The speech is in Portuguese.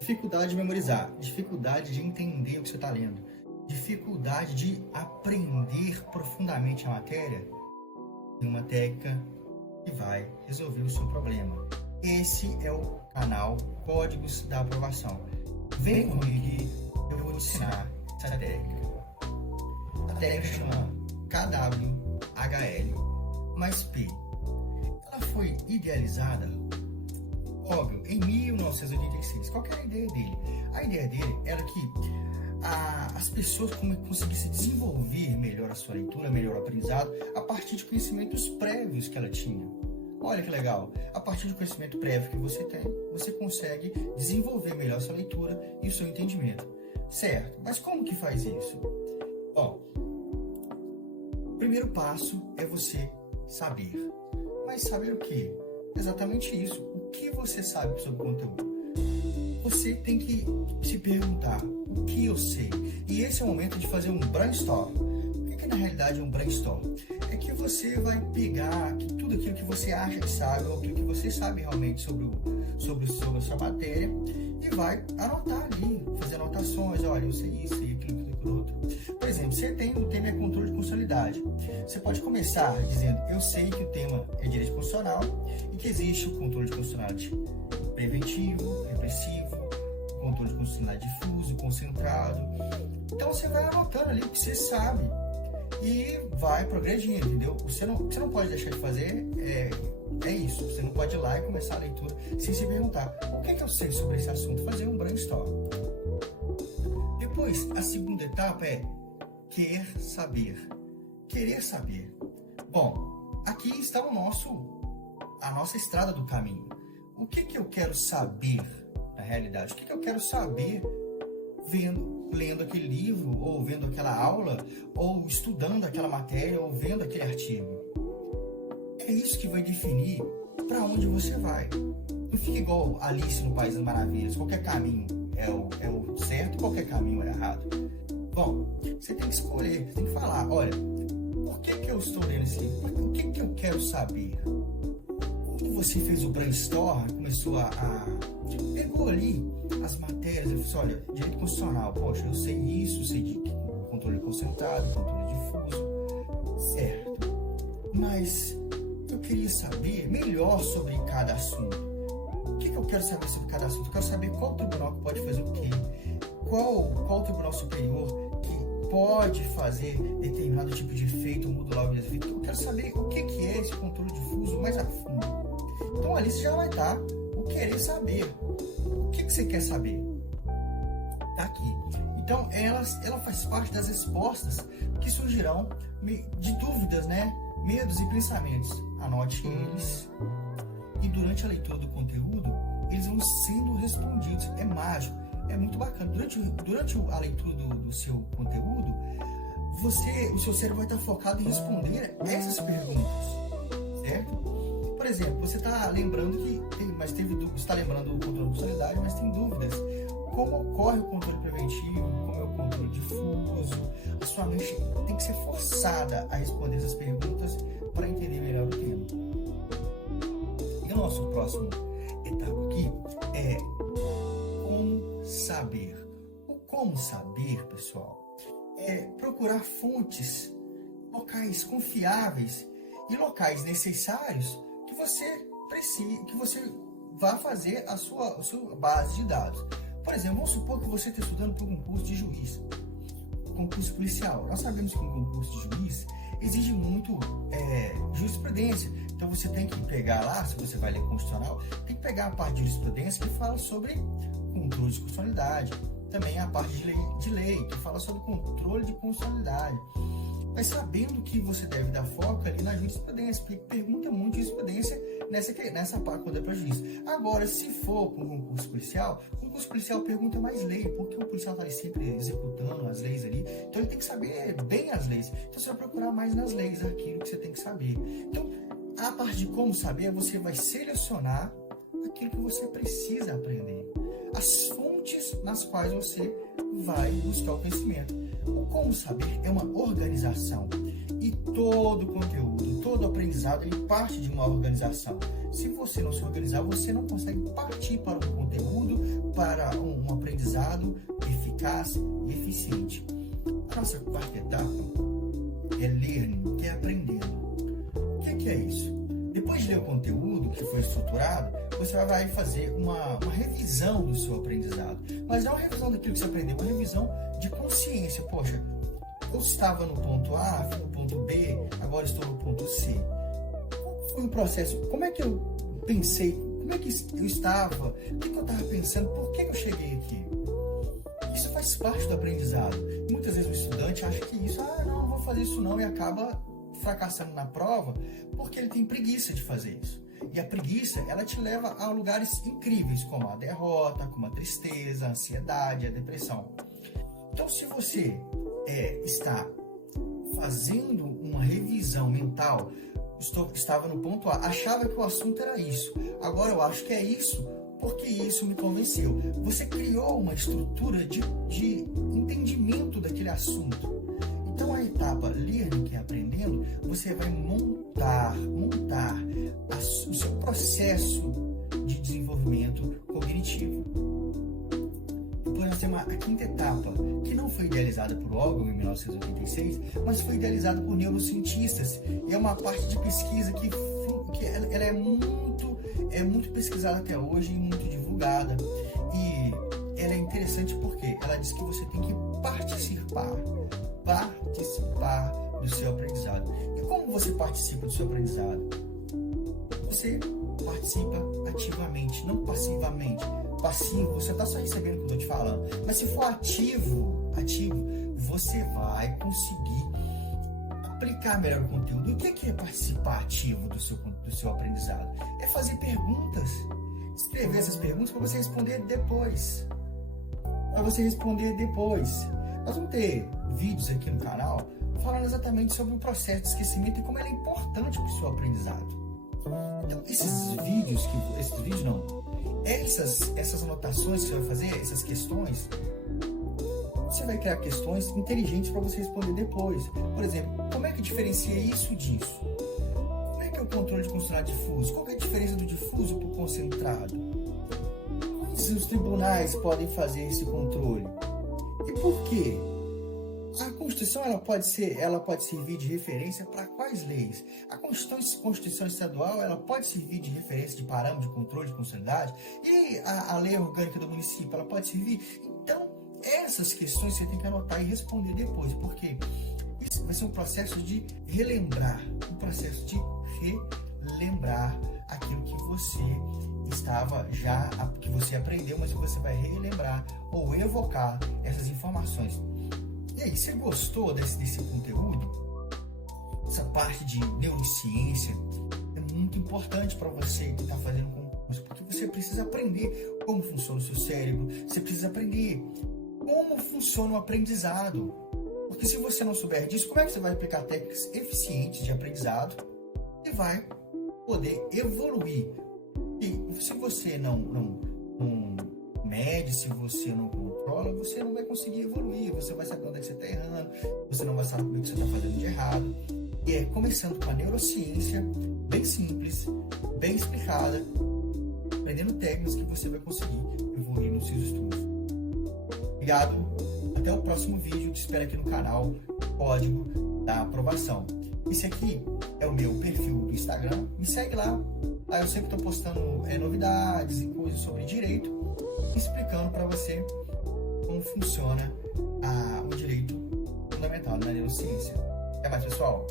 Dificuldade de memorizar, dificuldade de entender o que você está lendo, dificuldade de aprender profundamente a matéria, tem uma técnica que vai resolver o seu problema. Esse é o canal Códigos da Aprovação. Vem comigo, eu vou te ensinar essa técnica. A técnica chama KWHL mais P. Ela foi idealizada, óbvio, em 1986. Qual que era a ideia dele? A ideia dele era que as pessoas conseguissem desenvolver melhor a sua leitura, melhor o aprendizado, a partir de conhecimentos prévios que ela tinha. Olha que legal! A partir do conhecimento prévio que você tem, você consegue desenvolver melhor a sua leitura e o seu entendimento. Certo, mas como que faz isso? Bom, o primeiro passo é você saber. Mas saber o quê? Exatamente isso. O que você sabe sobre o conteúdo? Você tem que se perguntar o que eu sei. E esse é o momento de fazer um brainstorm. O que na realidade é um brainstorm? É que você vai pegar tudo aquilo que você acha que sabe, ou aquilo que você sabe realmente sobre a sua matéria, e vai anotar ali, fazer anotações. Olha, eu sei isso, sei aquilo, aquilo outro. Por exemplo, você tem o tema é controle de constitucionalidade. Você pode começar dizendo: eu sei que o tema é direito constitucional e que existe o controle de constitucionalidade preventivo, repressivo, controle de constitucionalidade difuso, concentrado. Então você vai anotando ali o que você sabe e vai progredindo, entendeu? Você não pode deixar de fazer é isso. Você não pode ir lá e começar a leitura sem se perguntar: o que eu sei sobre esse assunto? Fazer um brainstorm. Depois, a segunda etapa é querer saber. Querer saber. Bom, aqui está a nossa estrada do caminho. O que eu quero saber na realidade? O que eu quero saber lendo aquele livro, ou vendo aquela aula, ou estudando aquela matéria, ou vendo aquele artigo? É isso que vai definir para onde você vai. Não fica igual Alice no País das Maravilhas. Qualquer caminho é o certo, qualquer caminho é errado. Bom, você tem que escolher, você tem que falar: olha, por que eu estou lendo esse livro? O que eu quero saber? Quando você fez o brainstorm, começou pegou ali as matérias, eu disse: olha, direito constitucional, poxa, eu sei isso, sei de controle concentrado, controle difuso, certo. Mas eu queria saber melhor sobre cada assunto. O que eu quero saber sobre cada assunto? Eu quero saber qual tribunal que pode fazer o quê, qual tribunal superior que pode fazer determinado tipo de efeito, modular o efeito. Eu quero saber o que é esse controle difuso mais a fundo. Então ali você já vai estar o querer saber. O que você quer saber? Tá aqui. Então ela faz parte das respostas que surgirão de dúvidas, né? Medos e pensamentos. Anote eles. E durante a leitura do conteúdo, eles vão sendo respondidos. É mágico, é muito bacana. Durante a leitura do seu conteúdo, o seu cérebro vai estar focado em responder essas perguntas, certo? Por exemplo, você está lembrando você está lembrando o controle de constitucionalidade, mas tem dúvidas. Como ocorre o controle preventivo? Como é o controle difuso? A sua mente tem que ser forçada a responder essas perguntas para entender melhor o tema. E o nosso próximo etapa aqui é como saber. O como saber, pessoal, é procurar fontes, locais confiáveis e locais necessários que você precise, que você vá fazer a sua base de dados. Por exemplo, vamos supor que você está estudando para um concurso de juiz, concurso policial. Nós sabemos que um concurso de juiz exige muito jurisprudência. Então você tem que pegar lá, se você vai ler constitucional, tem que pegar a parte de jurisprudência que fala sobre controle de constitucionalidade. Também a parte de lei que fala sobre controle de constitucionalidade. Mas sabendo que você deve dar foco ali na jurisprudência, porque pergunta muito jurisprudência nessa parte quando é para juiz. Agora, se for com um concurso policial pergunta mais lei, porque o policial está ali sempre executando as leis ali, então ele tem que saber bem as leis. Então você vai procurar mais nas leis aquilo que você tem que saber. Então, a parte de como saber, você vai selecionar aquilo que você precisa aprender, as fontes nas quais você vai buscar o conhecimento. O como saber é uma organização, e todo conteúdo, todo aprendizado, ele parte de uma organização. Se você não se organizar, você não consegue partir para um conteúdo para um aprendizado eficaz e eficiente. A nossa quarta etapa é learning, que é aprendendo. O que é isso? Depois de ler o conteúdo que foi estruturado, você vai fazer uma revisão do seu aprendizado. Mas não uma revisão daquilo que você aprendeu, uma revisão de consciência. Poxa, eu estava no ponto A, fui no ponto B, agora estou no ponto C. Qual foi o processo? Como é que eu pensei? Como é que eu estava? O que eu estava pensando? Por que eu cheguei aqui? Isso faz parte do aprendizado. Muitas vezes o estudante acha que isso, não vou fazer isso não, e acaba fracassando na prova porque ele tem preguiça de fazer isso. E a preguiça, ela te leva a lugares incríveis, como a derrota, como a tristeza, a ansiedade, a depressão. Então, se você está fazendo uma revisão mental, estava no ponto A, achava que o assunto era isso, agora eu acho que é isso, porque isso me convenceu. Você criou uma estrutura de entendimento daquele assunto. Então, a etapa learning, que é aprendendo, você vai montar o seu processo de desenvolvimento cognitivo. Depois nós temos a quinta etapa, que não foi idealizada por Ogden em 1986, mas foi idealizada por neurocientistas. E é uma parte de pesquisa que ela é muito pesquisada até hoje e muito divulgada. E ela é interessante porque ela diz que você tem que participar do seu aprendizado. E como você participa do seu aprendizado? Você participa ativamente, não passivamente. Passivo, você está só recebendo o que eu estou te falando. Mas se for ativo, você vai conseguir aplicar melhor o conteúdo. E o que é participar ativo do seu aprendizado? É fazer perguntas. Escrever essas perguntas para você responder depois. Nós vamos ter vídeos aqui no canal falando exatamente sobre o processo de esquecimento e como ele é importante para o seu aprendizado. Então, essas anotações que você vai fazer, essas questões, você vai criar questões inteligentes para você responder depois. Por exemplo, como é que diferencia isso disso? Como é que é o controle de concentrado difuso? Qual é a diferença do difuso para o concentrado? Quais os tribunais podem fazer esse controle? E por quê? A Constituição ela pode servir de referência para quais leis? A Constituição Estadual ela pode servir de referência de parâmetro de controle de constitucionalidade? E a Lei Orgânica do Município ela pode servir? Então, essas questões você tem que anotar e responder depois, porque isso vai ser um processo de relembrar, aquilo que você que você aprendeu, mas que você vai relembrar ou evocar essas informações. E aí, você gostou desse conteúdo? Essa parte de neurociência é muito importante para você que está fazendo concurso, porque você precisa aprender como funciona o seu cérebro, você precisa aprender como funciona o aprendizado. Porque se você não souber disso, como é que você vai aplicar técnicas eficientes de aprendizado e vai poder evoluir? E se você não mede, se você não controla, você não vai conseguir evoluir, você vai saber onde é que você está errando, você não vai saber o que você está fazendo de errado. E começando com a neurociência, bem simples, bem explicada, aprendendo técnicas que você vai conseguir evoluir nos seus estudos. Obrigado, até o próximo vídeo, te espero aqui no canal, Código da Aprovação. Esse aqui é o meu perfil do Instagram, me segue lá. Lá eu sempre estou postando novidades e coisas sobre direito, explicando para você como funciona o direito fundamental na neurociência. Até mais, pessoal!